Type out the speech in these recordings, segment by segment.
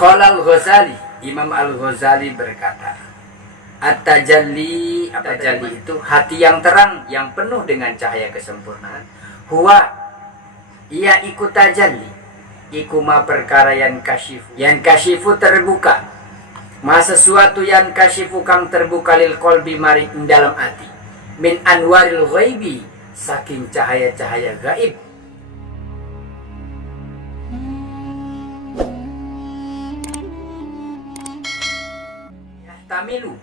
Qala Al-Ghazali, Imam Al-Ghazali berkata, At-tajalli itu hati yang terang, yang penuh dengan cahaya kesempurnaan. Huwa, ia ikut tajalli, iku ma perkara yang kasyifu terbuka, ma sesuatu yang kasyifu kang terbuka lil qalbi mari dalam hati, min anwaril ghaibi, saking cahaya-cahaya gaib. Tamilu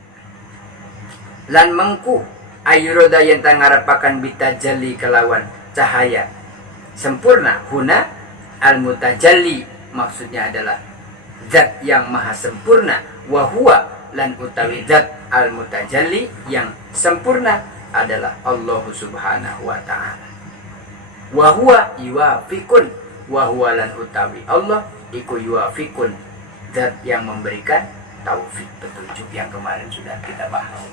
lan mengku ayuroda yang tangarapakan bitajalli kelawan cahaya sempurna. Huna al-mutajalli maksudnya adalah zat yang maha sempurna. Wahuwa lan utawi zat al-mutajalli yang sempurna adalah Allah subhanahu wa ta'ala. Wahuwa yuwafikun, wahuwa lan utawi Allah iku yuwafikun, zat yang memberikan taufik, petunjuk yang kemarin sudah kita bahas.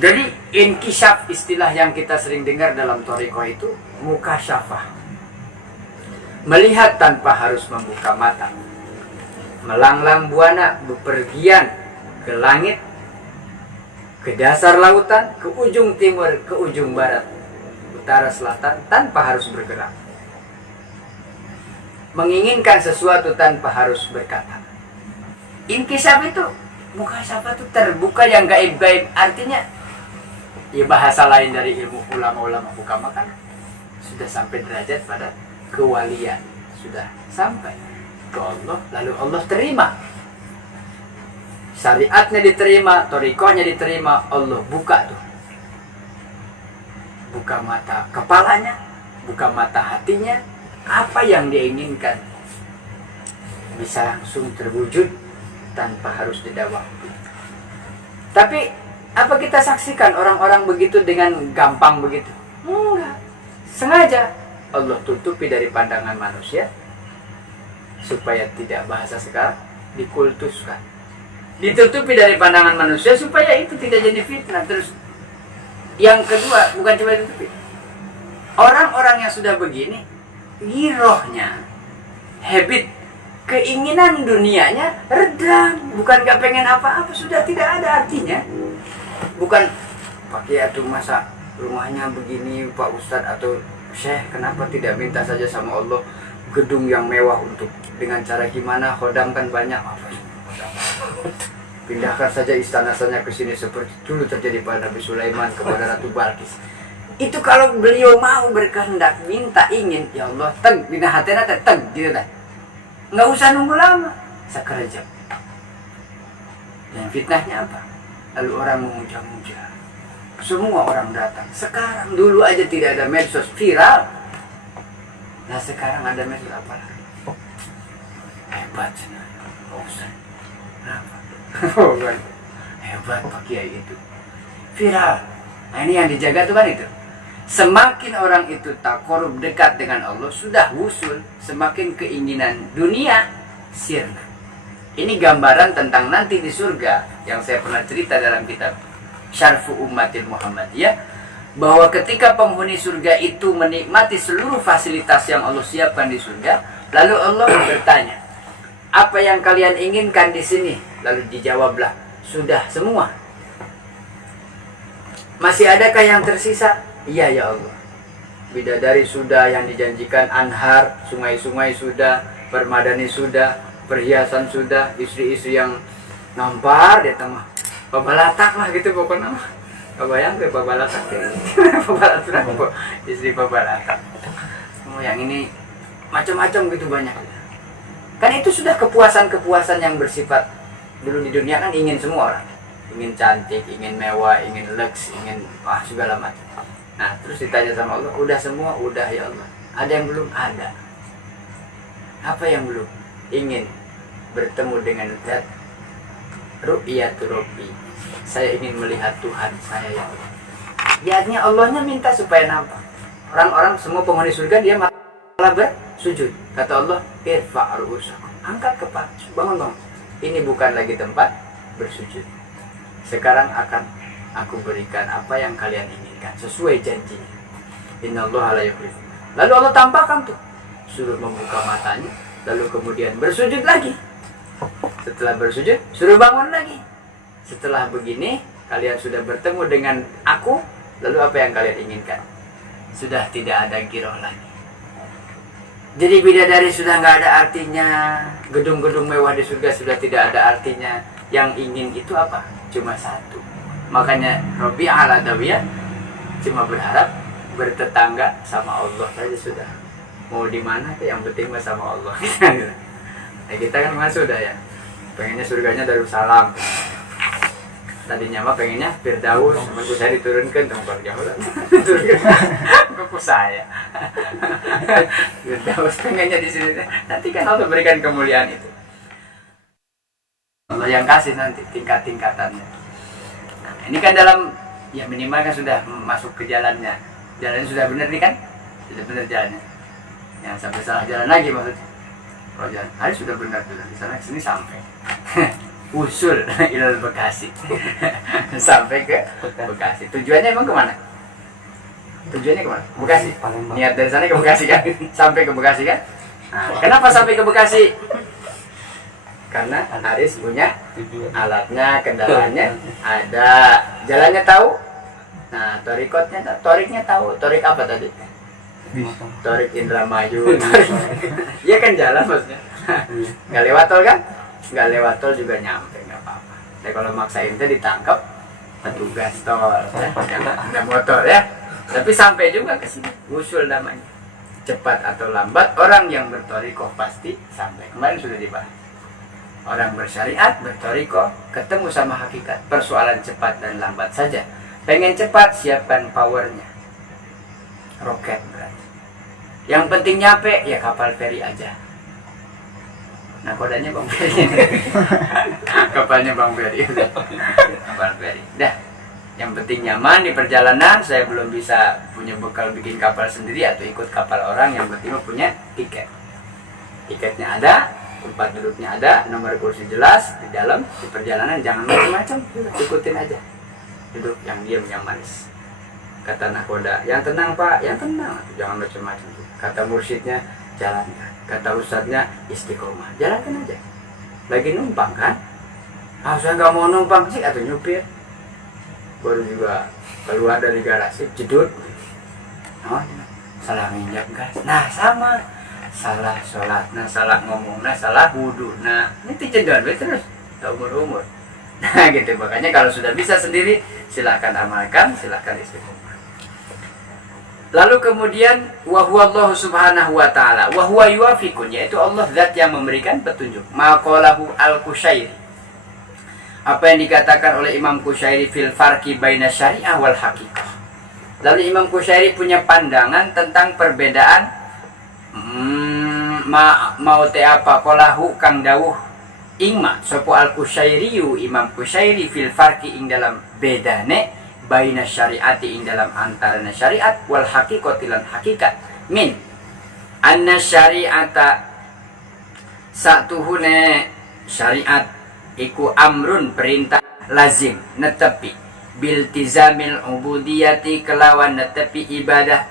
Jadi inkisyaf, istilah yang kita sering dengar dalam thariqah itu mukasyafah, melihat tanpa harus membuka mata, melanglang buana, bepergian ke langit, ke dasar lautan, ke ujung timur, ke ujung barat, utara, selatan, tanpa harus bergerak, menginginkan sesuatu tanpa harus berkata. Inkisyaf itu, mukasyafah itu terbuka yang gaib-gaib. Artinya ya bahasa lain dari ilmu ulama-ulama hukama kan sudah sampai derajat pada kewalian, sudah sampai ke Allah, lalu Allah terima, syariatnya diterima, thariqahnya diterima, Allah buka tuh, buka mata kepalanya, buka mata hatinya, apa yang dia inginkan bisa langsung terwujud tanpa harus didawai. Tapi apa kita saksikan orang-orang begitu dengan gampang begitu? Enggak. Sengaja Allah tutupi dari pandangan manusia supaya tidak, bahasa sekarang, dikultuskan. Ditutupi dari pandangan manusia supaya itu tidak jadi fitnah. Terus yang kedua, bukan cuma ditutupi, orang-orang yang sudah begini, girohnya, habit, keinginan dunianya redam, bukan gak pengen apa-apa, sudah tidak ada artinya. Bukan pakai aduh masa rumahnya begini Pak Ustadz atau Syekh, kenapa tidak minta saja sama Allah gedung yang mewah untuk dengan cara gimana, khodam kan banyak, apa pindahkan saja istana-istana ke sini seperti dulu terjadi pada Nabi Sulaiman kepada Ratu Balkis. Itu kalau beliau mau berkehendak, minta, ingin, ya Allah teng bina hatena teng gitu dah. Nggak usah nunggu lama, sekerjap. Dan fitnahnya apa? Lalu orang memuja-muja, semua orang datang. Sekarang, dulu aja tidak ada medsos viral, nah sekarang ada medsos apa lagi? Hebat Pak Ustaz. Kenapa? Hebat Pak Kiai itu, viral. Nah ini yang dijaga tuh kan itu. Semakin orang itu takorub, dekat dengan Allah, sudah wusul, semakin keinginan dunia sirna. Ini gambaran tentang nanti di surga yang saya pernah cerita dalam kitab Syarfu Ummatil Muhammadiyah, bahwa ketika penghuni surga itu menikmati seluruh fasilitas yang Allah siapkan di surga, lalu Allah bertanya, apa yang kalian inginkan di sini? Lalu dijawablah, sudah semua. Masih adakah yang tersisa? Iya ya Allah, bidadari sudah, yang dijanjikan anhar, sungai-sungai sudah, permadani sudah, perhiasan sudah, istri-istri yang nampar dia tengah babalatak lah gitu pokoknya. Kebayang ke babalatak ya? Babalatak, istri babalatak. Oh, yang ini macam-macam gitu banyak. Kan itu sudah kepuasan-kepuasan yang bersifat dulu di dunia kan ingin semua orang, ingin cantik, ingin mewah, ingin lux, ingin segala macam. Nah, terus ditanya sama Allah, udah semua? Udah ya Allah. Ada yang belum? Ada. Apa yang belum? Ingin bertemu dengan zat ru'yatul rabbi. Saya ingin melihat Tuhan saya ya Allah. Ya, artinya Allahnya minta supaya nampak. Orang-orang semua penghuni surga dia malah bersujud. Kata Allah, irfa' ru'usakum, angkat kepala, bangun. Ini bukan lagi tempat bersujud. Sekarang akan aku berikan apa yang kalian inginkan sesuai janjinya. Innallaha la yukhlifu. Lalu Allah tampakkan tuh, suruh membuka matanya, lalu kemudian bersujud lagi. Setelah bersujud, suruh bangun lagi. Setelah begini, kalian sudah bertemu dengan aku, lalu apa yang kalian inginkan? Sudah tidak ada giroh lagi. Jadi bidadari sudah nggak ada artinya, gedung-gedung mewah di surga sudah tidak ada artinya. Yang ingin itu apa? Cuma satu. Makanya Rabi'ah al-Adawiyah cuma berharap bertetangga sama Allah saja sudah. Mau di mana yang penting mah sama Allah. Nah, kita kan mah sudah ya. Pengennya surganya Darussalam. Tadinya mah pengennya Firdaus, temanku saya diturunkan sama keluarga Allah. Turunkan saya. Firdaus pengennya di sini. Nanti kan Allah berikan kemuliaan itu. Allah yang kasih nanti tingkat-tingkatannya. Nah, ini kan dalam ya minimal kan sudah masuk ke jalannya. Jalannya sudah benar nih kan? Sudah benar jalannya. Jangan sampai salah jalan lagi maksudnya. Kalau jalan hari sudah benar sudah di sana sini sampai. Usul ilal Bekasi. Sampai ke Bekasi. Tujuannya emang kemana? Tujuannya kemana? Bekasi. Niat dari sana ke Bekasi kan? Sampai ke Bekasi kan? Nah, kenapa sampai ke Bekasi? Karena Haris punya alatnya, kendalanya ada, jalannya tahu. Nah, toriknya tahu. Torik apa tadi? Torik Indramayu. Iya kan jalan maksudnya. Nggak lewat tol kan? Nggak lewat tol juga nyampe, nggak apa-apa. Tapi kalau maksain itu ditangkap petugas tol, ada motor ya. Tapi sampai juga ke sini. Usul namanya. Cepat atau lambat, orang yang bertorikoh pasti sampai. Kemarin sudah dibahas. Orang bersyariat, bertorikoh, ketemu sama hakikat. Persoalan cepat dan lambat saja. Pengen cepat, siapkan powernya. Roket berarti. Yang penting nyampe, ya kapal feri aja. Nah kodanya Bang Feri. Kapalnya Bang Feri. Kapal feri. Dah. Yang penting nyaman di perjalanan. Saya belum bisa punya bekal bikin kapal sendiri atau ikut kapal orang. Yang penting punya tiket. Tiketnya ada, tempat duduknya ada, nomor kursi jelas di dalam. Di perjalanan jangan macam-macam, ikutin aja. Duduk yang diam, yang manis. Kata nakoda, yang tenang Pak, yang tenang. Jangan macam-macam. Kata mursyidnya, jalankan. Kata ustadznya, istiqomah. Jalankan aja. Lagi numpang kan? Ah, saya nggak mau numpang sih atau nyupir. Baru juga keluar dari garasi, jedut. Oh, salah nginjak gas. Nah, sama. Salah sholat, nah salah ngomong, nah salah wudhu. Nah, ini jedot terus. Umur-umur. Nah, gitu. Makanya kalau sudah bisa sendiri, silahkan amalkan, silahkan istiqomah. Lalu kemudian Allah subhanahu wa ta'ala huwa yuwafiqun, yaitu Allah zat yang memberikan petunjuk. Maqalahu al-Qushairi, apa yang dikatakan oleh Imam Qushairi fil farqi baina syariah wal haqiqah. Lalu Imam Qushairi punya pandangan tentang perbedaan mau te apa qalahu kang dawuh ingma sopo al-Qushairiyu Imam Qushairi fil farqi ing dalam bedane baina syariati ing dalam antaranya syariat wal haqiqati lan hakikat min anna syariata satuhune syariat iku amrun perintah lazim netepi biltizamil ubudiyati kelawan netepi ibadah.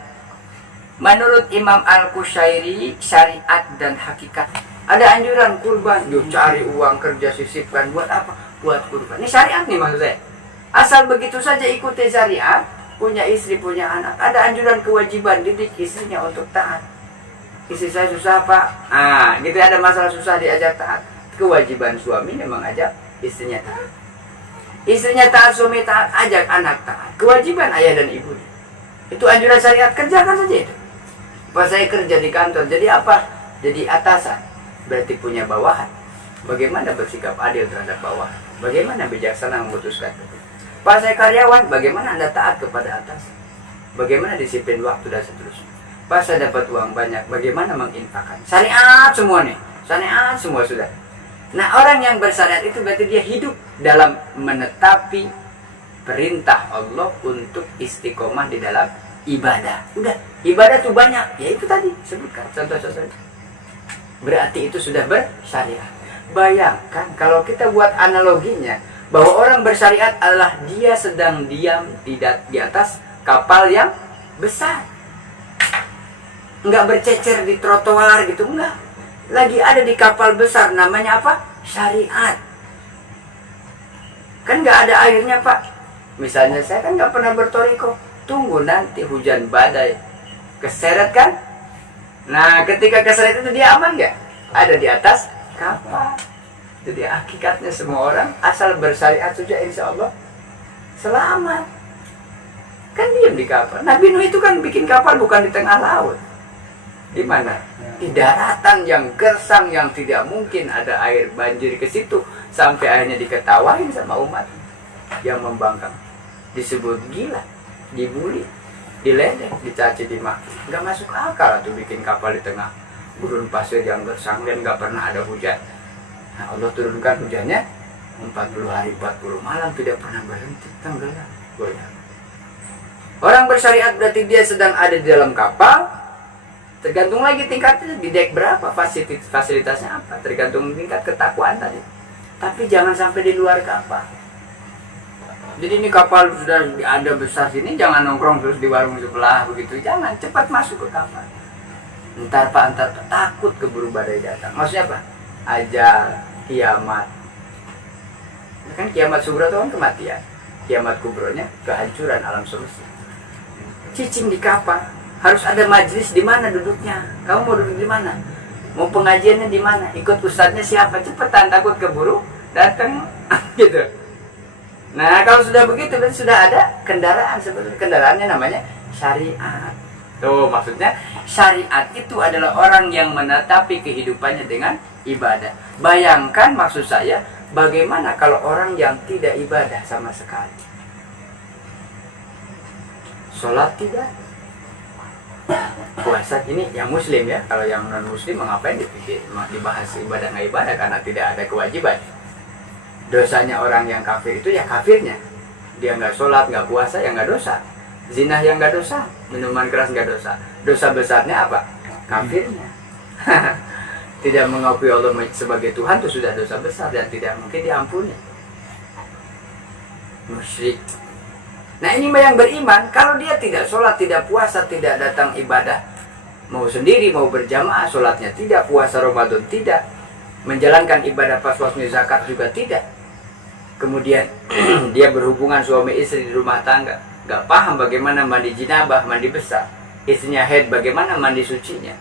Menurut Imam Al-Qushairi syariat dan hakikat ada anjuran kurban. Yuk cari uang kerja sisipkan buat apa? Buat kurban. Ini syariat nih maksudnya. Asal begitu saja ikuti syariat, punya istri, punya anak, ada anjuran kewajiban didik istrinya untuk taat. Istri saya susah Pak, gitu ada masalah susah diajak taat. Kewajiban suami memang ajak istrinya taat. Istrinya taat, suami taat, ajak anak taat. Kewajiban ayah dan ibu. Itu anjuran syariat, kerjakan saja itu. Pas saya kerja di kantor, jadi apa? Jadi atasan, berarti punya bawahan. Bagaimana bersikap adil terhadap bawahan? Bagaimana bijaksana memutuskan? Pas saya karyawan, bagaimana Anda taat kepada atas? Bagaimana disiplin waktu dan seterusnya? Pas saya dapat uang banyak, bagaimana menginfakkan? Syariat semua nih, syariat semua sudah. Nah, orang yang bersyariat itu berarti dia hidup dalam menetapi perintah Allah untuk istiqomah di dalam ibadah. Udah, ibadah tuh banyak. Ya itu tadi sebutkan contoh-contoh. Berarti itu sudah bersyariat. Bayangkan kalau kita buat analoginya bahwa orang bersyariat adalah dia sedang diam di atas kapal yang besar. Enggak bercecer di trotoar gitu, enggak. lagi ada di kapal besar, namanya apa? Syariat. Kan nggak ada airnya Pak. Misalnya saya kan nggak pernah bertoriko, tunggu nanti hujan badai keseret kan. Nah ketika keseret itu dia aman nggak? Ada di atas kapal. Jadi hakikatnya semua orang asal bersyariat saja insya Allah selamat. Kan diam di kapal. Nabi Nuh itu kan bikin kapal bukan di tengah laut. Di mana? Di daratan yang gersang yang tidak mungkin ada air banjir ke situ, sampai akhirnya diketawain sama umat yang membangkang. Disebut gila, dibully, diledek, dicaci dimaki. Nggak masuk akal tuh bikin kapal di tengah gurun pasir yang gersang dan nggak pernah ada hujan. Nah, Allah turunkan hujannya 40 hari 40 malam tidak pernah berhenti, tenggelam, goyang. Orang bersyariat berarti dia sedang ada di dalam kapal. Tergantung lagi tingkatnya di dek berapa, fasilitasnya apa, tergantung tingkat ketakwaan tadi. Tapi jangan sampai di luar kapal. Jadi ini kapal sudah ada besar sini, jangan nongkrong terus di warung sebelah begitu. Jangan, cepat masuk ke kapal. Entar Pak, takut keburu badai datang. Maksudnya apa? Ajal, kiamat. Kan kiamat sugra itu kan kematian. Kiamat kubronya kehancuran alam semesta. Cicing di kapal. Harus ada majelis di mana duduknya. Kamu mau duduk di mana? Mau pengajiannya di mana? Ikut ustadznya siapa? Cepetan, takut keburu datang gitu. Nah, kalau sudah begitu dan sudah ada kendaraan, sebetulnya kendaraannya namanya syariat. Tuh, maksudnya syariat itu adalah orang yang menetapi kehidupannya dengan ibadah. Bayangkan maksud saya, bagaimana kalau orang yang tidak ibadah sama sekali? Sholat tidak, puasa ini yang muslim ya. Kalau yang non muslim ngapain dibahas ibadah nggak ibadah, karena tidak ada kewajiban. Dosanya orang yang kafir itu ya kafirnya, dia nggak sholat nggak puasa ya nggak dosa. Zina yang nggak dosa, minuman keras nggak dosa. Dosa besarnya apa? Kafirnya. Tidak mengakui Allah sebagai Tuhan itu sudah dosa besar dan tidak mungkin diampuni. Musyrik. Nah ini yang beriman, kalau dia tidak sholat, tidak puasa, tidak datang ibadah, mau sendiri, mau berjamaah, sholatnya tidak, puasa Ramadan tidak, menjalankan ibadah pas waktu zakat juga tidak. Kemudian dia berhubungan suami istri di rumah tangga, gak paham bagaimana mandi jinabah, mandi besar, istrinya haid, bagaimana mandi sucinya,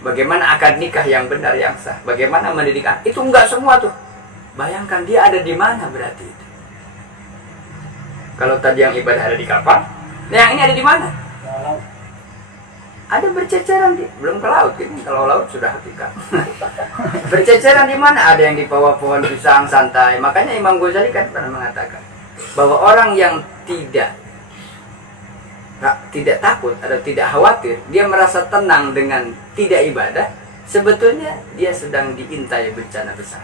bagaimana akad nikah yang benar, yang sah, bagaimana mendidik, itu enggak semua tuh. Bayangkan dia ada di mana berarti itu. Kalau tadi yang ibadah ada di kapal, nah yang ini ada di mana? Ada berceceran belum ke laut, gitu. Kalau laut sudah hakikat. Berceceran di mana? Ada yang di bawah pohon pisang santai. Makanya Imam Ghazali kan pernah mengatakan bahwa orang yang tidak takut atau tidak khawatir, dia merasa tenang dengan tidak ibadah, sebetulnya dia sedang diintai bencana besar.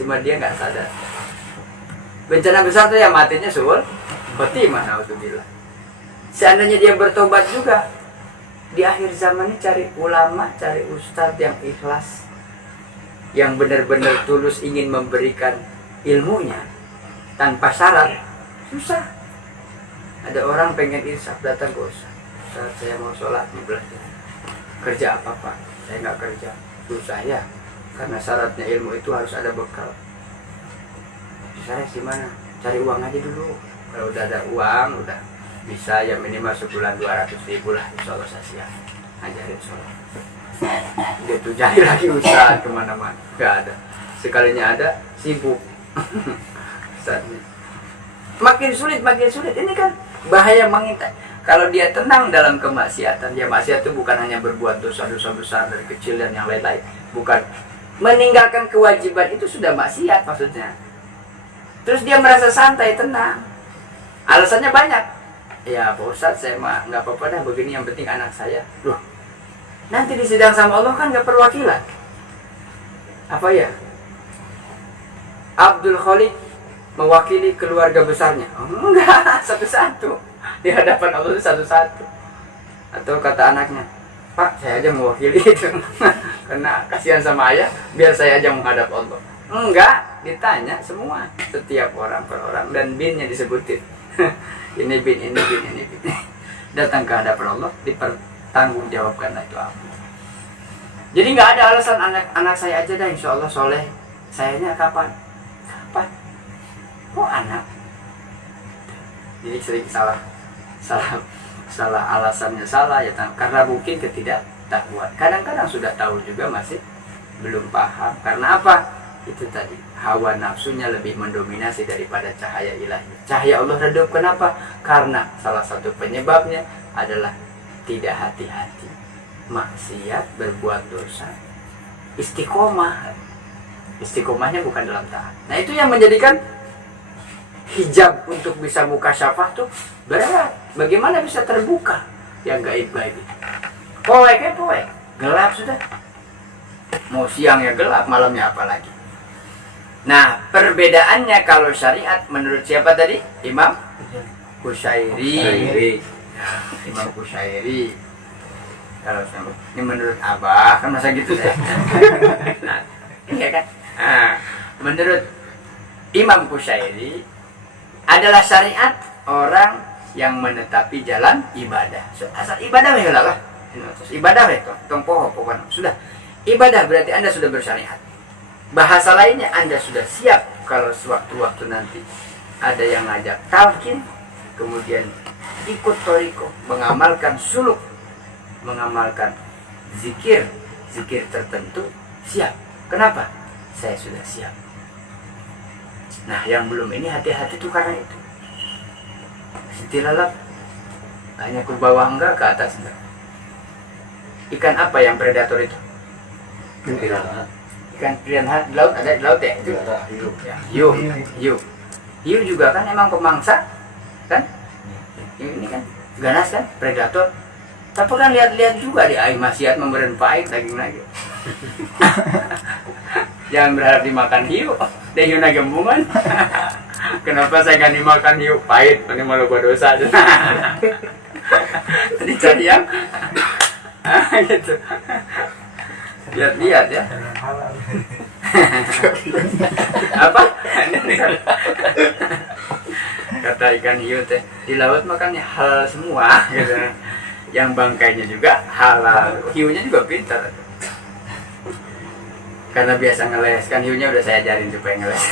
Cuma dia nggak sadar. Bencana besar itu ya matinya suul khotimah, naudzubillah. Seandainya dia bertobat juga, di akhir zaman ini cari ulama, cari ustadz yang ikhlas, yang benar-benar tulus ingin memberikan ilmunya tanpa syarat, susah. Ada orang pengen insaf datang ke ustadz, saya mau sholat, mau belajar. Kerja apa Pak? Saya nggak kerja. Susah ya, karena syaratnya ilmu itu harus ada bekal. Saya gimana? Cari uang aja dulu. Kalau udah ada uang, udah bisa ya minimal sebulan 200.000 lah, insya Allah saya siap ngajarin sholat. Gitu, cari lagi usaha kemana-mana, gak ada. Sekalinya ada, sibuk. Makin sulit. Ini kan bahaya mengintai. Kalau dia tenang dalam kemaksiatan, ya maksiat itu bukan hanya berbuat dosa-dosa besar dari kecil dan yang lain-lain. Bukan meninggalkan kewajiban itu sudah maksiat maksudnya. Terus dia merasa santai, tenang. Alasannya banyak. Ya Pak Ustadz, saya mah nggak apa-apa dah begini, yang penting anak saya. Loh, nanti di sidang sama Allah kan nggak perwakilan. Apa ya? Abdul Khalid mewakili keluarga besarnya. Oh, enggak, satu-satu. Di hadapan Allah satu-satu. Atau kata anaknya, Pak, saya aja mewakili itu. Karena kasihan sama ayah, biar saya aja menghadap Allah. Enggak, ditanya semua, setiap orang per orang, dan binnya disebutin. Ini bin. Datang ke hadapan Allah, dipertanggungjawabkan itu apa. Jadi nggak ada alasan anak saya aja dah insya Allah soleh. Sayanya kapan? Kapan? Kok anak? Jadi sering salah alasannya salah ya, karena mungkin ketidaktahuan. Kadang-kadang sudah tahu juga masih belum paham. Karena apa? Itu tadi, hawa nafsunya lebih mendominasi daripada cahaya ilahi. Cahaya Allah redup. Kenapa? Karena salah satu penyebabnya adalah tidak hati-hati, maksiat, berbuat dosa, istiqomahnya bukan dalam taat. Nah itu yang menjadikan hijab untuk bisa buka syafah tuh berat. Bagaimana bisa terbuka yang gaib-gaib itu? Poek, gelap sudah. Mau siang ya gelap, malamnya apa lagi? Nah perbedaannya kalau syariat menurut siapa tadi? Imam Qushairi. Imam Qushairi. Kalau ini menurut Abah kan masa gitu deh. Nah, iya kan? Nah, menurut Imam Qushairi adalah syariat orang yang menetapi jalan ibadah. Asal ibadah lah. Terus ibadah itu tong poho pokoknya sudah. Ibadah berarti Anda sudah bersyariat. Bahasa lainnya Anda sudah siap kalau sewaktu-waktu nanti ada yang ngajak talqin, kemudian ikut toriko, mengamalkan suluk, mengamalkan zikir tertentu, siap. Kenapa? Saya sudah siap. Nah yang belum ini hati-hati tuh karena itu. Setilalap hanya ke bawah enggak, ke atas enggak. Ikan apa yang predator itu? Ikan piranha di laut, ada di laut ya? Itu hiu juga kan emang pemangsa kan? Ini kan ganas kan, predator. Tapi kan lihat-lihat juga di air maksiat memberen pahit daging lagi. Jangan berharap dimakan hiu, deh hiu gembungan. Kenapa saya nggak dimakan hiu? Pahit, ini malu gua dosa. Tadi cari yang gitu. Lihat-lihat ya. Apa? Kata ikan hiu teh di laut makannya halal semua gitu. Yang bangkainya juga halal, hiunya juga pintar. Karena biasa ngeles, kan hiunya udah saya ajarin supaya ngeles.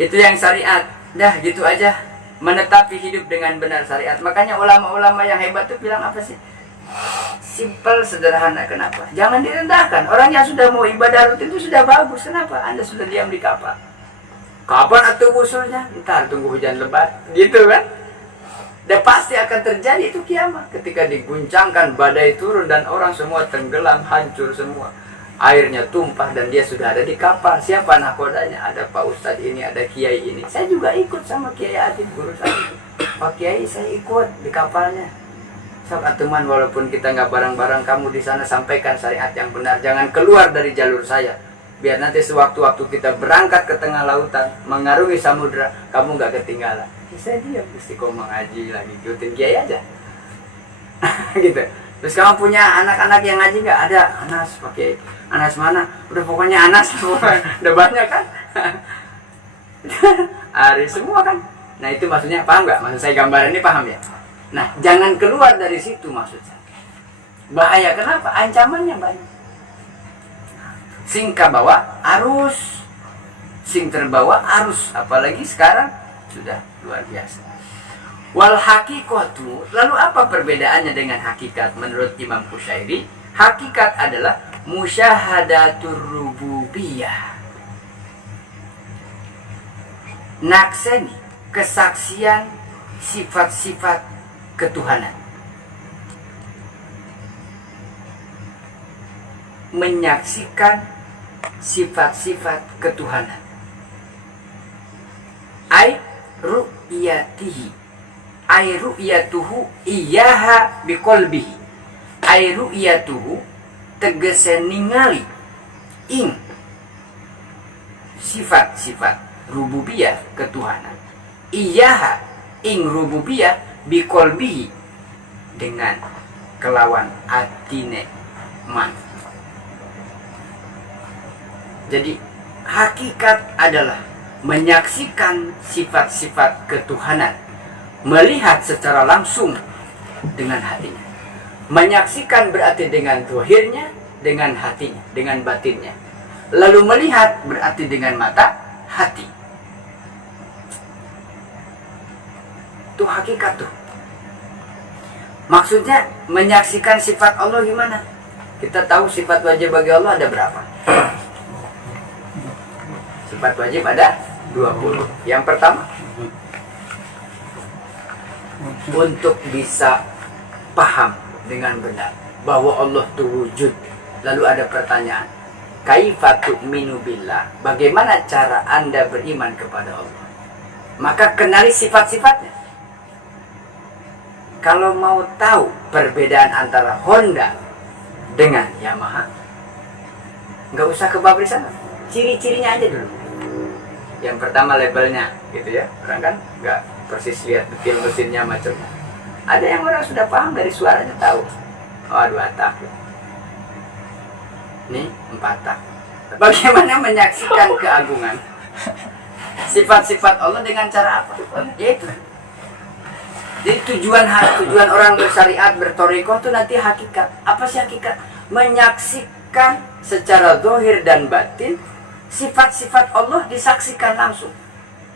Itu yang syariat. Dah gitu aja, menetapi hidup dengan benar syariat. Makanya ulama-ulama yang hebat tuh bilang apa sih? Simple, sederhana. Kenapa? Jangan direndahkan. Orang yang sudah mau ibadah rutin itu sudah bagus. Kenapa? Anda sudah diam di kapal. Kapan atuh usulnya? Ntar tunggu hujan lebat. Gitu kan? Dan pasti akan terjadi itu kiamat. Ketika diguncangkan, badai turun dan orang semua tenggelam, hancur semua. Airnya tumpah dan dia sudah ada di kapal. Siapa nakodanya? Ada Pak Ustadz ini, ada Kiai ini. Saya juga ikut sama Kiai Adib, guru saya. Pak Kiai, saya ikut di kapalnya. Sahabat teman, walaupun kita nggak bareng-bareng, kamu di sana sampaikan syariat yang benar. Jangan keluar dari jalur saya. Biar nanti sewaktu-waktu kita berangkat ke tengah lautan, mengarungi samudra, kamu nggak ketinggalan. Saya diam, istiqomah ngaji lagi, ikutin Kiai aja. Gitu. Terus kamu punya anak-anak yang ngaji nggak? Ada. Anas, pakai Anas mana? Udah pokoknya Anas, udah banyak kan? Hari semua kan? Nah itu maksudnya paham nggak? Maksud saya gambaran ini paham ya? Nah jangan keluar dari situ maksud saya. Bahaya kenapa? Ancamannya banyak. Sing kabawa arus, sing terbawa arus, apalagi sekarang sudah luar biasa. Wal hakikatu, lalu apa perbedaannya dengan hakikat menurut Imam Qushairi? Hakikat adalah musyahadatur rububiyah. Nakseni, kesaksian sifat-sifat ketuhanan. Menyaksikan sifat-sifat ketuhanan. Ai ru'yatihi, ai ru'yatuhu iyaha biqalbihi. Ai ru'yatuhu tegese ningali ing sifat-sifat rububiyah ketuhanan. Iyaha ing rububiyah biqalbihi, dengan kelawan atine man. Jadi hakikat adalah menyaksikan sifat-sifat ketuhanan, melihat secara langsung dengan hatinya. Menyaksikan berarti dengan zahirnya, dengan hatinya, dengan batinnya. Lalu melihat berarti dengan mata, hati. Itu hakikat tuh. Maksudnya menyaksikan sifat Allah gimana? Kita tahu sifat wajib bagi Allah ada berapa? Sifat wajib ada 20. Yang pertama, untuk bisa paham dengan benar bahwa Allah itu wujud. Lalu ada pertanyaan, kaifa tu'minu billah? Bagaimana cara Anda beriman kepada Allah? Maka kenali sifat-sifatnya. Kalau mau tahu perbedaan antara Honda dengan Yamaha, nggak usah ke pabrik sana, ciri-cirinya aja dulu. Yang pertama labelnya, gitu ya. Orang kan nggak persis lihat detail mesinnya macamnya. Ada yang orang sudah paham dari suaranya tahu. Oh, 2 tak. Ini 4 tak. Bagaimana menyaksikan keagungan sifat-sifat Allah dengan cara apa? Yaitu. Jadi tujuan orang bersyariat, bertorikoh itu nanti hakikat. Apa sih hakikat? Menyaksikan secara zahir dan batin sifat-sifat Allah disaksikan langsung.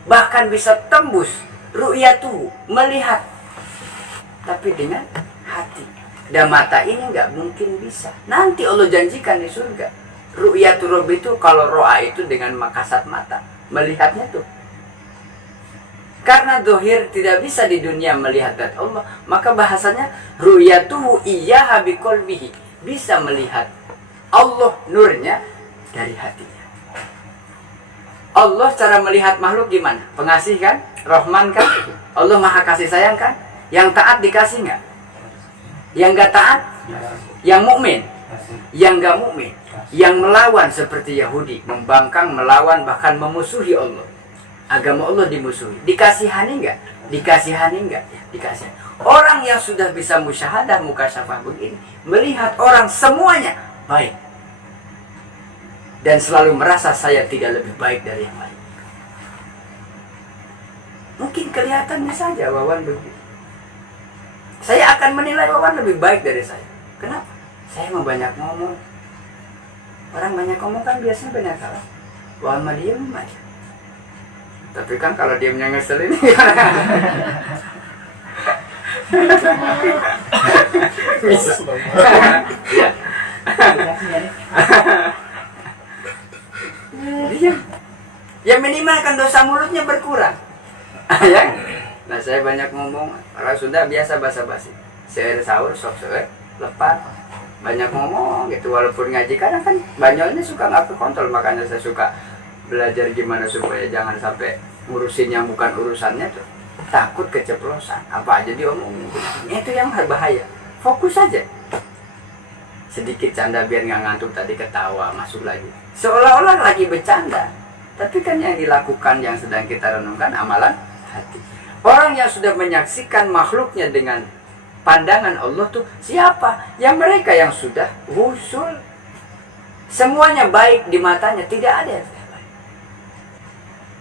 Bahkan bisa tembus ru'yatuhu, melihat. Tapi dengan hati. Dan mata ini nggak mungkin bisa. Nanti Allah janjikan di surga. Ru'yatu Rabbi itu kalau ro'a itu dengan makasat mata. Melihatnya tuh. Karena zahir tidak bisa di dunia melihat zat Allah, maka bahasanya ru'yatuhu iyyaha biqalbihi, bisa melihat Allah nurnya dari hatinya. Allah cara melihat makhluk gimana? Pengasih kan? Rahman kan? Allah maha kasih sayang kan? Yang taat dikasih nggak? Yang nggak taat? Yang mukmin? Yang nggak mukmin? Yang melawan seperti Yahudi, membangkang, melawan, bahkan memusuhi Allah. Agama Allah dimusuhi. Dikasihani enggak? Dikasihani enggak? Dikasih. Orang yang sudah bisa musyahadah mukasyafah begini, melihat orang semuanya baik. Dan selalu merasa saya tidak lebih baik dari yang lain. Mungkin kelihatannya saja Wawan begitu. Saya akan menilai Wawan lebih baik dari saya. Kenapa? Saya mau banyak ngomong. Orang banyak ngomong kan biasanya banyak salah. Wawan mah diem aja. Tapi kan kalau diamnya ngeselin bisa. Diam. Ya minimal kan dosa mulutnya berkurang. Ya. Nah saya banyak ngomong. Orang Sunda biasa basa-basi. Seueur sahur sok seueur lepat. Banyak ngomong gitu walaupun ngaji kadang kan banyolnya suka nggak kekontrol, makanya saya suka belajar gimana supaya jangan sampai ngurusin yang bukan urusannya tuh. Takut keceplosan, apa aja diomongin. Itu yang berbahaya. Fokus aja. Sedikit canda biar nggak ngantuk, tadi ketawa masuk lagi. Seolah-olah lagi bercanda. Tapi kan yang dilakukan yang sedang kita renungkan amalan hati. Orang yang sudah menyaksikan makhluknya dengan pandangan Allah tuh siapa? Yang mereka yang sudah wusul. Semuanya baik di matanya, tidak ada yang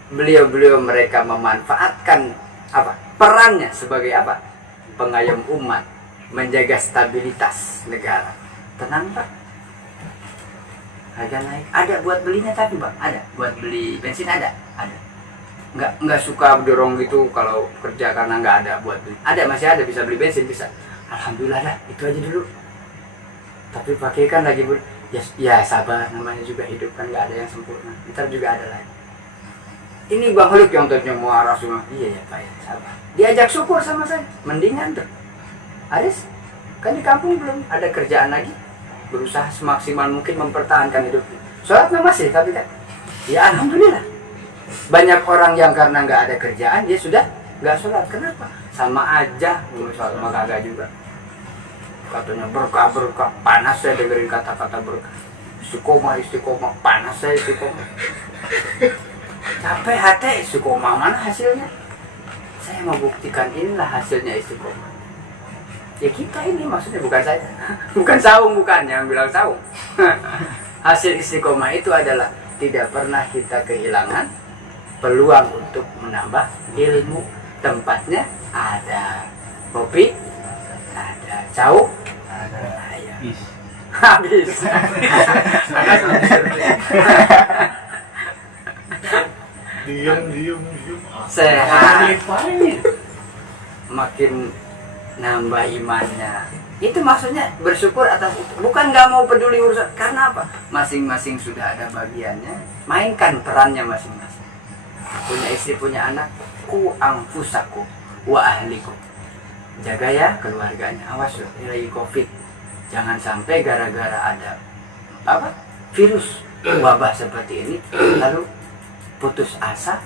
beliau-beliau mereka memanfaatkan apa perannya sebagai apa pengayom umat, menjaga stabilitas negara. Tenang Pak, harga naik ada buat belinya, tapi Pak ada buat beli bensin, ada nggak suka dorong gitu kalau kerja karena nggak ada buat beli, ada masih ada bisa beli bensin, bisa. Alhamdulillah dah, itu aja dulu. Tapi pakai kan lagi ya sabar, namanya juga hidup kan nggak ada yang sempurna, ntar juga ada lagi. Ini Bang Holik yang tanya marah semua. Iya ya Pak ya, sabar. Diajak syukur sama saya, mendingan tuh. Aris, kan di kampung belum ada kerjaan lagi. Berusaha semaksimal mungkin mempertahankan hidupnya. Sholat masih, tapi kan. Ya Alhamdulillah. Banyak orang yang karena nggak ada kerjaan, dia sudah nggak sholat. Kenapa? Sama aja, sholat mah kagak juga. Katanya berkah, panas saya dengerin kata-kata berkah. Istiqomah, panas saya istiqomah. Capek hati istiqomah, mana hasilnya? Saya mau buktikan inilah hasilnya istiqomah. Ya kita ini maksudnya, bukan saya. Bukan saung, bukan yang bilang saung. Hasil istiqomah itu adalah tidak pernah kita kehilangan peluang untuk menambah ilmu. Tempatnya ada, kopi ada, jauh Habis. Diam. Sehat. Makin nambah imannya. Itu maksudnya bersyukur atas itu. Bukan nggak mau peduli urusan. Karena apa? Masing-masing sudah ada bagiannya. Mainkan perannya masing-masing. Punya istri, punya anak. Ku anfusaku wa ahliku. Jaga ya keluarganya. Awas loh, ini lagi COVID. Jangan sampai gara-gara ada apa? Virus wabah seperti ini lalu putus asa,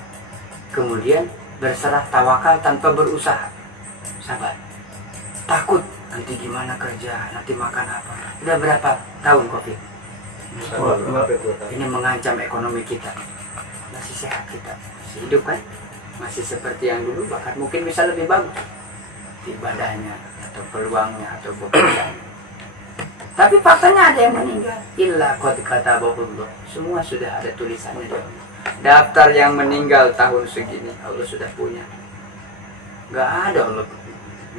kemudian berserah tawakal tanpa berusaha. Sabar. Takut nanti gimana kerja, nanti makan apa. Udah berapa tahun COVID? Ini mengancam ekonomi kita. Masih sehat kita, masih hidup kan? Masih seperti yang dulu, bahkan mungkin bisa lebih bagus ibadahnya atau peluangnya atau pekerjaannya. Tapi faktanya ada yang meninggal. Illa qad katabahullah. Semua sudah ada tulisannya di Allah. Daftar yang meninggal tahun segini Allah sudah punya. Gak ada Allah,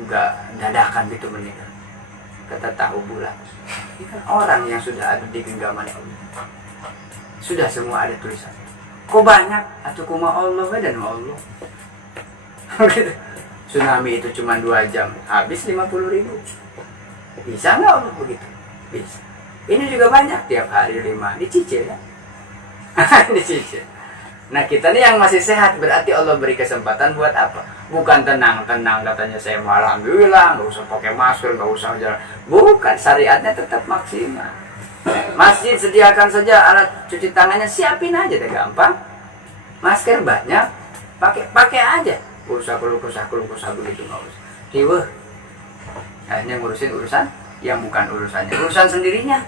gak dadakan gitu meninggal. Kata tahu bulat. Ini kan orang yang sudah ada di genggaman Allah. Sudah semua ada tulisan. Kok banyak? Atau kuma Allah dan Allah. Tsunami itu cuma 2 jam, habis 50.000. Bisa nggak Allah begitu? Bisa. Ini juga banyak, tiap hari 5, dicicil ya. Dicicil. Nah kita nih yang masih sehat, berarti Allah beri kesempatan buat apa? Bukan tenang-tenang katanya saya malah alhamdulillah, nggak usah pakai masker, nggak usah jalan. Bukan, syariatnya tetap maksimal. Masjid sediakan saja alat cuci tangannya, siapin aja deh, gampang. Masker banyak, pakai aja. Usah keluh kesah begitu nggak usah. Riweh. Akhirnya ngurusin urusan yang bukan urusannya, urusan sendirinya.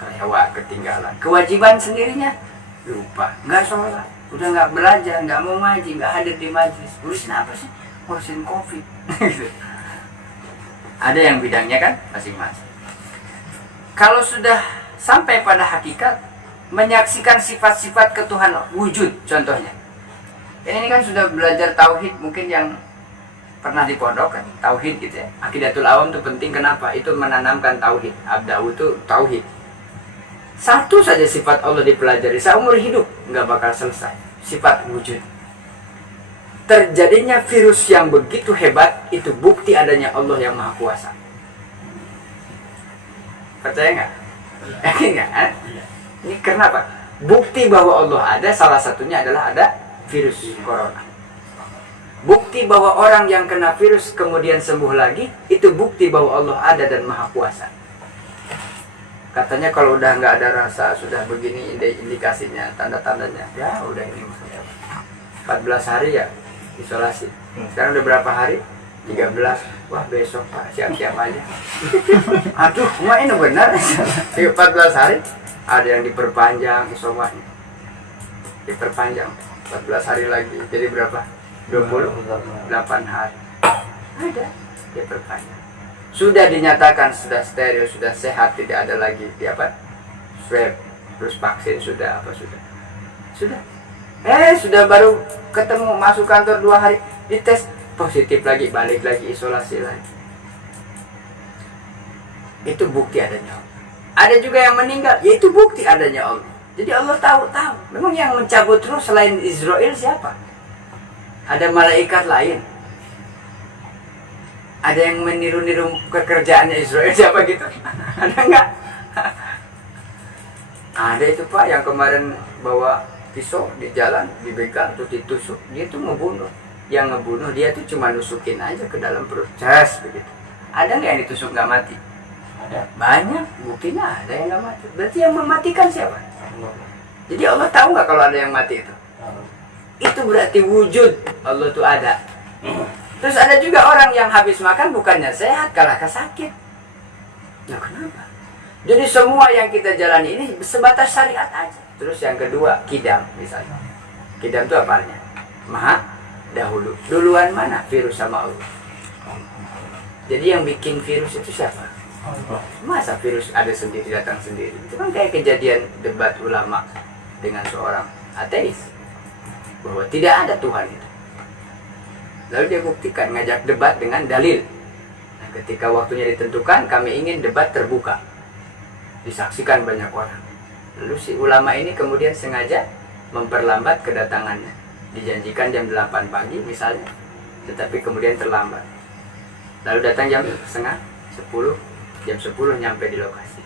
Kelewat, ketinggalan. Kewajiban sendirinya lupa, nggak sholat, udah nggak belajar, nggak mau ngaji, nggak hadir di majelis. Urusin apa sih? Urusin COVID. Ada yang bidangnya kan masing-masing. Kalau sudah sampai pada hakikat, menyaksikan sifat-sifat ketuhanan wujud, contohnya. Ini kan sudah belajar tauhid, mungkin yang pernah di pondok kan, tauhid gitu ya. Aqidatul Awam itu penting, kenapa? Itu menanamkan tauhid. Abda'u itu tauhid. Satu saja sifat Allah dipelajari seumur hidup, nggak bakal selesai. Sifat wujud. Terjadinya virus yang begitu hebat, itu bukti adanya Allah yang Maha Kuasa. Percaya nggak? Yakin nggak? Ini kenapa? Bukti bahwa Allah ada, salah satunya adalah ada virus corona. Bukti bahwa orang yang kena virus kemudian sembuh lagi, itu bukti bahwa Allah ada dan Maha Kuasa. Katanya kalau udah nggak ada rasa, sudah begini indikasinya, tanda-tandanya, ya udah ini 14 hari ya isolasi. Sekarang udah berapa hari? 13. Wah besok Pak, siap-siap aja. Aduh, cuma ini benar. 14 hari ada yang diperpanjang isolasinya. Diperpanjang 14 hari lagi. Jadi berapa? 28 hari. Ada diperpanjang. Sudah dinyatakan sudah steril, sudah sehat, tidak ada lagi swab, terus vaksin sudah apa sudah. Sudah baru ketemu, masuk kantor 2 hari, dites positif lagi, balik lagi isolasi lagi. Itu bukti adanya Allah. Ada juga yang meninggal, yaitu bukti adanya Allah. Jadi Allah tahu. Memang yang mencabut roh selain Israel siapa? Ada malaikat lain. Ada yang meniru-niru pekerjaannya Israel siapa gitu? Ada enggak? Ada itu Pak yang kemarin bawa pisau di jalan, dibegal terus ditusuk, dia tuh ngebunuh. Yang ngebunuh dia tuh cuma nusukin aja ke dalam perut, begitu. Ada nggak yang ditusuk nggak mati? Ada. Banyak, buktinya ada yang nggak mati. Berarti yang mematikan siapa? Jadi Allah tahu nggak kalau ada yang mati itu? Itu berarti wujud Allah tuh ada. Terus ada juga orang yang habis makan bukannya sehat, kalah sakit. Nah kenapa? Jadi semua yang kita jalani ini sebatas syariat aja. Terus yang kedua, kidam misalnya. Kidam itu apanya? Maha dahulu. Duluan mana? Virus sama Allah. Jadi yang bikin virus itu siapa? Masa virus ada sendiri, datang sendiri? Itu kan kayak kejadian debat ulama dengan seorang ateis. Bahwa tidak ada Tuhan itu. Lalu dia buktikan, ngajak debat dengan dalil. Nah, ketika waktunya ditentukan, kami ingin debat terbuka, disaksikan banyak orang. Lalu si ulama ini kemudian sengaja memperlambat kedatangannya. Dijanjikan jam 8 pagi misalnya, tetapi kemudian terlambat. Lalu datang jam setengah 10, jam 10 nyampe di lokasi.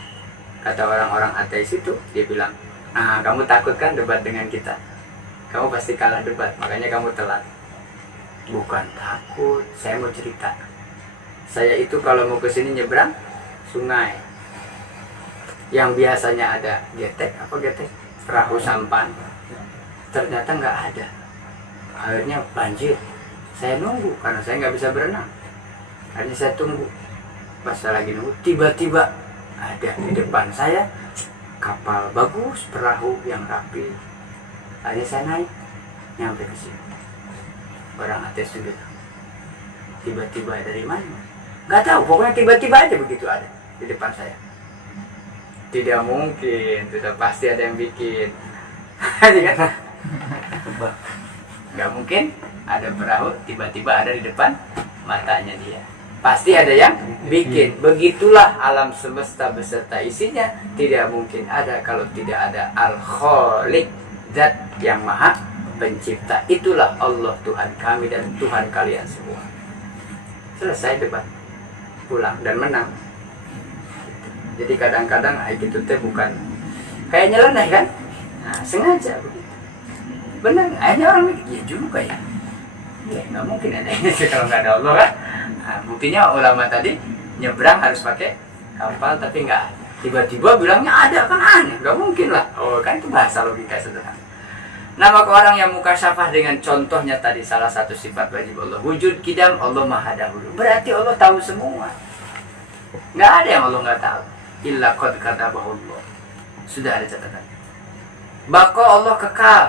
Kata orang-orang ateis itu, dia bilang, "Ah, kamu takut kan debat dengan kita? Kamu pasti kalah debat, makanya kamu telat." Bukan takut, saya mau cerita. Saya itu kalau mau ke sini nyebrang sungai yang biasanya ada getek, perahu sampan, ternyata nggak ada. Akhirnya banjir. Saya nunggu karena saya nggak bisa berenang. Akhirnya saya tunggu. Pas saya lagi nunggu, tiba-tiba ada di depan saya kapal bagus, perahu yang rapi. Akhirnya saya naik, nyampe ke sini. Orang ateis juga. Tiba-tiba dari mana? Nggak tahu, pokoknya tiba-tiba aja begitu ada di depan saya. Tidak mungkin, sudah pasti ada yang bikin. Nggak mungkin ada perahu tiba-tiba ada di depan matanya dia. Pasti ada yang bikin. Begitulah alam semesta beserta isinya. Tidak mungkin ada kalau tidak ada Al-Khaliq, Zat yang maha pencipta. Itulah Allah Tuhan kami dan Tuhan kalian semua. Selesai debat, pulang dan menang. Jadi kadang-kadang itu teh bukan kayak nyeleneh kan? Nah, sengaja begitu. Benar, akhirnya orang mikir, ya juga ya. Ya nggak mungkin ada ini kalau nggak ada Allah kan? Nah, buktinya ulama tadi nyebrang harus pakai kapal tapi nggak ada. Tiba-tiba bilangnya ada, kan aneh, nggak mungkin lah. Oh kan itu bahasa logika sederhana. Nah, maka orang yang mukasyafah dengan contohnya tadi, salah satu sifat wajib Allah, wujud kidam, Allah maha dahulu. Berarti Allah tahu semua. Nggak ada yang Allah nggak tahu. Illa qad katabahullah. Sudah ada catatan. Bako Allah kekal.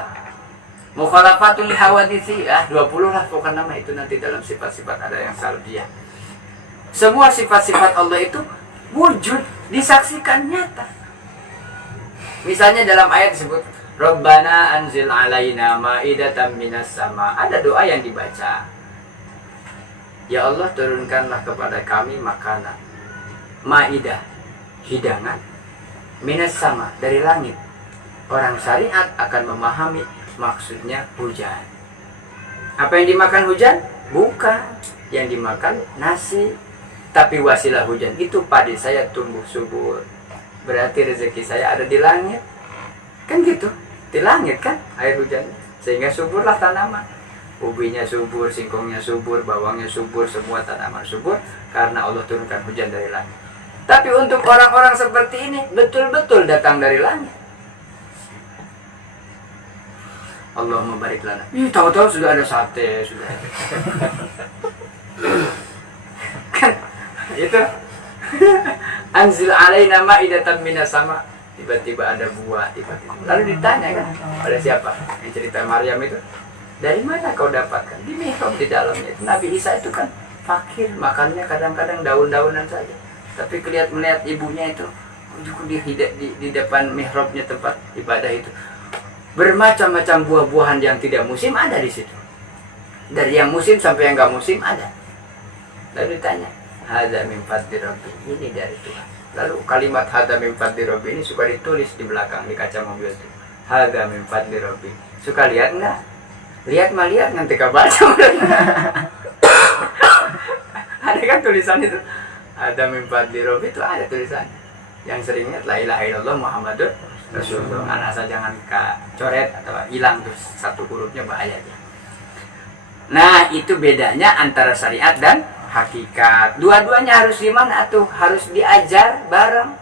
Mukhalafatul hawaditsi, 20 lah pokoknya nama itu nanti dalam sifat-sifat ada yang salbiyah. Semua sifat-sifat Allah itu wujud, disaksikan nyata. Misalnya dalam ayat disebut Rabbana anzil alaina ma'idatan minas sama. Ada doa yang dibaca. Ya Allah, turunkanlah kepada kami makanan. Ma'idah, hidangan. Minas sama, dari langit. Orang syariat akan memahami maksudnya hujan. Apa yang dimakan hujan? Bukan. Yang dimakan nasi. Tapi wasilah hujan itu padi saya tumbuh subur. Berarti rezeki saya ada di langit. Kan gitu. Di langit kan air hujan. Sehingga suburlah tanaman. Ubinya subur, singkongnya subur, bawangnya subur, semua tanaman subur. Karena Allah turunkan hujan dari langit. Tapi untuk orang-orang seperti ini betul-betul datang dari langit. Allah membarik lana. Tahu-tahu sudah ada sate, sudah ada. Kan itu anzil alaina ma'idatan minas sama. Tiba-tiba ada buah, tiba-tiba. Lalu ditanya kan pada siapa? Yang cerita Maryam itu, dari mana kau dapatkan? Di mihrab di dalamnya. Nabi Isa itu kan fakir, makannya kadang-kadang daun-daunan saja. Tapi melihat ibunya itu di depan mihrabnya tempat ibadah itu. Bermacam-macam buah-buahan yang tidak musim ada di situ. Dari yang musim sampai yang enggak musim ada. Lalu ditanya, hadza min fadli rabbi, ini dari Tuhan. Lalu kalimat hadza min fadli rabbi ini suka ditulis di belakang di kaca mobil itu. Hadza min fadli rabbi. Suka lihat enggak? Lihat mah lihat, nanti kau baca. Ada kan tulisan itu? Hadza min fadli rabbi itu ada tulisan. Yang sering lihat la ilaha illallah Muhammadur Rasulullah. Asal jangan coret atau hilang tuh satu hurufnya, bahaya aja. Nah, itu bedanya antara syariat dan hakikat. Dua-duanya harus gimana tuh? Harus diajar bareng.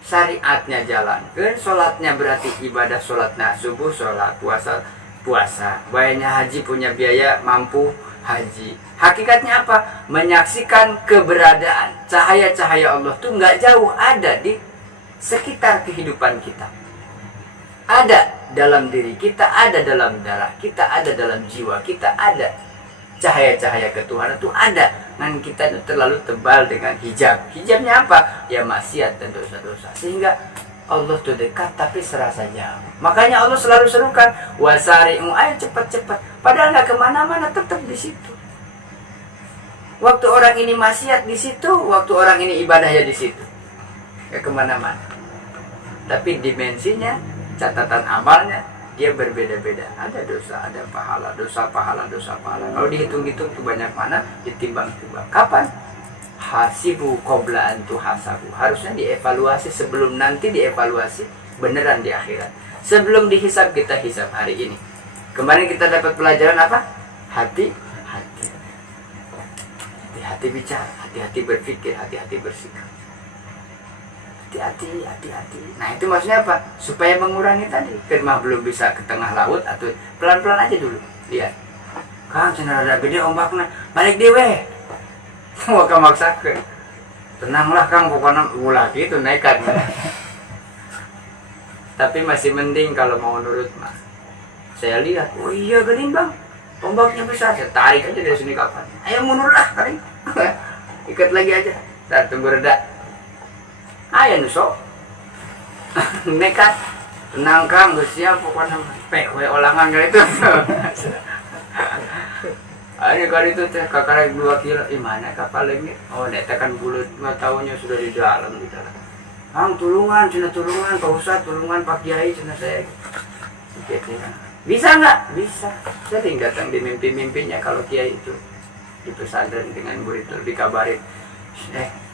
Syariatnya jalankan, sholatnya berarti ibadah, sholatnya subuh, sholat, puasa. Bayarnya haji, punya biaya, mampu haji. Hakikatnya apa? Menyaksikan keberadaan cahaya-cahaya Allah tuh nggak jauh, ada di sekitar kehidupan kita. Ada dalam diri kita, ada dalam darah kita, ada dalam jiwa kita, ada cahaya-cahaya ketuhanan itu ada. Dan kita itu terlalu tebal dengan hijab. Hijabnya apa? Ya maksiat dan dosa-dosa. Sehingga Allah tuh dekat tapi serasa jauh. Makanya Allah selalu serukan, wasari'u, ayo cepat-cepat. Padahal nggak kemana-mana, tetap di situ. Waktu orang ini maksiat di situ, waktu orang ini ibadahnya di situ. Ya kemana-mana. Tapi dimensinya, catatan amalnya, dia berbeda-beda. Ada dosa, ada pahala, dosa pahala, dosa pahala. Kalau dihitung-hitung itu banyak mana, ditimbang-timbang. Kapan? Hasibu qabla an tuhasabu. Harusnya dievaluasi sebelum nanti dievaluasi beneran di akhirat. Sebelum dihisab kita hisab hari ini. Kemarin kita dapat pelajaran apa? Hati-hati. Hati-hati bicara, hati-hati berpikir, hati-hati bersikap. Hati-hati, hati-hati. Nah itu maksudnya apa? Supaya mengurangi tadi. Firman belum bisa ke tengah laut atau pelan-pelan aja dulu. Lihat. Kang, cenah ada gede ombaknya. Balik dewe. Mau ke maksakeun. Tenanglah Kang, pokoknya ulah gitu nekat. Tapi masih mending kalau mau nurut mah. Saya lihat, oh iya gening Bang. Ombaknya besar, saya tarik aja dari sini kapan. Ayo mundur lah, tarik. Ikat lagi aja. Ntar tunggu reda. Ayo nusok. Nekat. Tenang Kang, gak siap pokoknya. Pek, olangan kali itu. Ayo kali itu teh kakak 2 kilo. Mana kapal lagi? Oh, neta kan bulut, nggak tahunya sudah di dalam di dalam. Kang, tulungan, cina tulungan, Pak Ustadz, tulungan Pak Kiai, cina saya. Bisa nggak? Bisa. Sering datang di mimpi-mimpinya kalau Kiai itu di pesantren dengan murid itu dikabarin,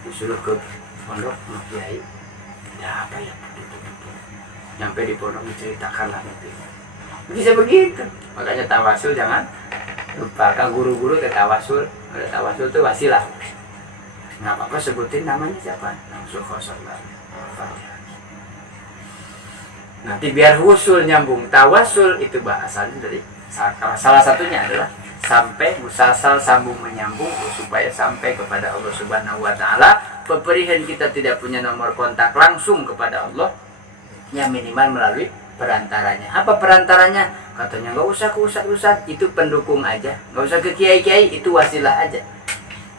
disuruh ke pondok sama Kiai. Ada apa ya? Nyampe di pondok diceritakan lah mimpi. Bisa begitu. Makanya tawasul jangan lupa. Kan guru-guru ke tawasul. Ada tawasul itu wasilah. Nggak apa-apa sebutin namanya siapa. Langsung kosong lah. Nanti biar husul nyambung. Tawasul itu bahasannya dari salah satunya adalah sampai musasal sambung menyambung supaya sampai kepada Allah Subhanahu wa taala. Peperihan kita tidak punya nomor kontak langsung kepada Allah, yang minimal melalui perantaranya. Apa perantaranya? Katanya nggak usah ke ustadz, itu pendukung aja. Nggak usah ke kiai-kiai, itu wasilah aja.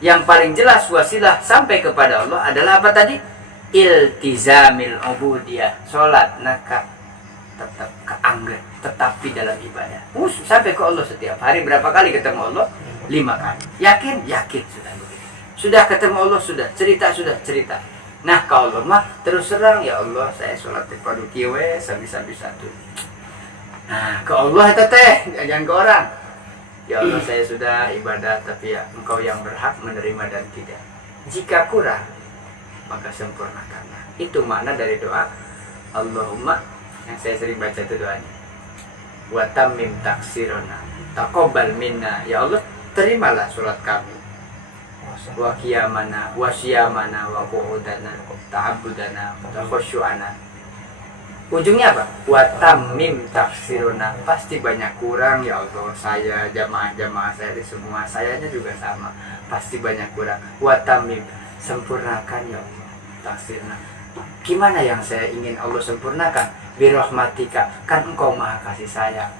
Yang paling jelas wasilah sampai kepada Allah adalah apa tadi? Iltizamil ubudiyah, sholat, nakal, tetap keangger, tetapi dalam ibadah. Sampai ke Allah setiap hari berapa kali ketemu Allah? 5 kali. Yakin? Yakin sudah begitu. Sudah ketemu Allah, sudah cerita. Nah, kalau Allah mah terus terang, ya Allah, saya sholat di padu kiwe, bisa-bisa tuh. Nah, ke Allah teteh, jangan ke orang. Ya Allah, saya sudah ibadah, tapi ya Engkau yang berhak menerima dan tidak. Jika kurang, maka sempurnakanlah. Itu makna dari doa Allahumma, yang saya sering baca itu doanya. Wa tammim taksirona, taqabbal minna. Ya Allah, terimalah sholat kami. Wa qiyamana, wa siyamana, wa qu'udana, ta'abbudana, wa khusyu'ana. Ujungnya apa? Wa tammim taksirona. Pasti banyak kurang ya Allah. Saya, jamaah-jamaah saya di semua, sayanya juga sama. Pasti banyak kurang. Wa tammim, sempurnakan ya Allah taksirna. Gimana yang saya ingin Allah sempurnakan? Birahmatika, kan Engkau maha kasih sayang.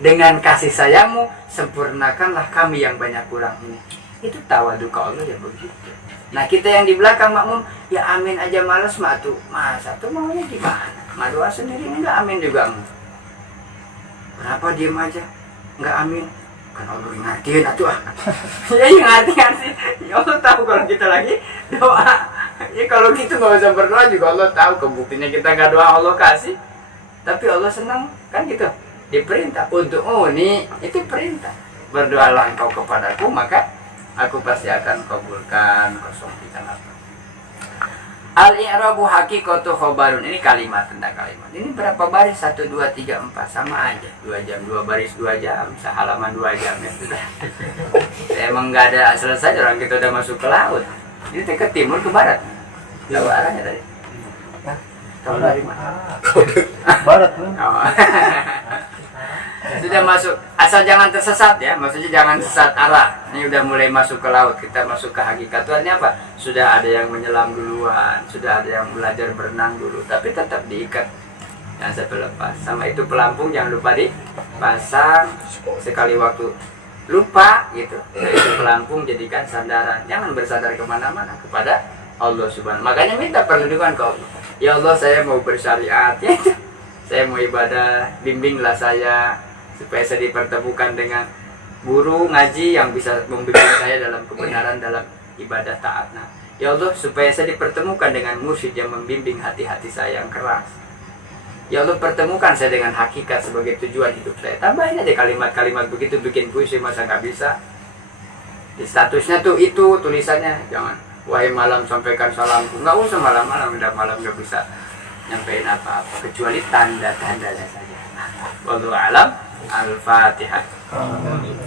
Dengan kasih sayangmu, sempurnakanlah kami yang banyak kurang ini. Itu tawadu ke Allah ya begitu. Nah kita yang di belakang makmum, ya amin aja males matu. Masa tuh maunya gimana? Doa sendiri enggak amin juga. Kenapa diem aja? Enggak amin. Kan Allah ngertiin atuh ah. Ya ngerti. Ya Allah tahu kalau kita lagi doa. Ya kalau gitu nggak usah berdoa juga Allah tahu. Kebuktinya kita nggak doa Allah kasih. Tapi Allah senang kan gitu. Diperintah untuk nih itu perintah. Berdoalah engkau kepadaku maka aku pasti akan kabulkan. Kosong kita apa. Al-i'rabu haqiqatu khobarun. Ini kalimat tentang kalimat. Ini berapa baris? 1, 2, 3, 4. Sama aja. 2 jam, 2 baris 2 jam. Sehalaman 2 jam ya sudah. Emang nggak ada selesai orang kita udah masuk ke laut. Ini ke timur ke barat. Tahu arahnya tadi? Tahu dari mana? Barat kan? Oh. Sudah masuk. Asal jangan tersesat ya. Maksudnya jangan sesat arah. Ini udah mulai masuk ke laut. Kita masuk ke hakikat. Artinya apa? Sudah ada yang menyelam duluan. Sudah ada yang belajar berenang dulu. Tapi tetap diikat. Jangan sampai lepas. Sama itu pelampung jangan lupa dipasang. Sekali waktu lupa gitu. Nah, itu pelampung jadikan sandaran. Jangan bersandar kemana-mana kepada Allah Subhanahu. Makanya minta perlindungan ke Allah. Ya Allah, saya mau bersyariat. Ya, saya mau ibadah. Bimbinglah saya supaya saya dipertemukan dengan guru ngaji yang bisa membimbing saya dalam kebenaran dalam ibadah taat. Nah, ya Allah, supaya saya dipertemukan dengan mursyid yang membimbing hati-hati saya yang keras. Ya Allah, pertemukan saya dengan hakikat sebagai tujuan hidup saya. Tambahin aja kalimat-kalimat begitu, bikin puisi masa nggak bisa. Di statusnya tuh itu tulisannya, jangan wahai malam sampaikan salamku. Nggak usah malam-malam, udah malam nggak bisa nyampein apa-apa kecuali tanda-tandanya saja. Wallahu alam. Al-Fatihah.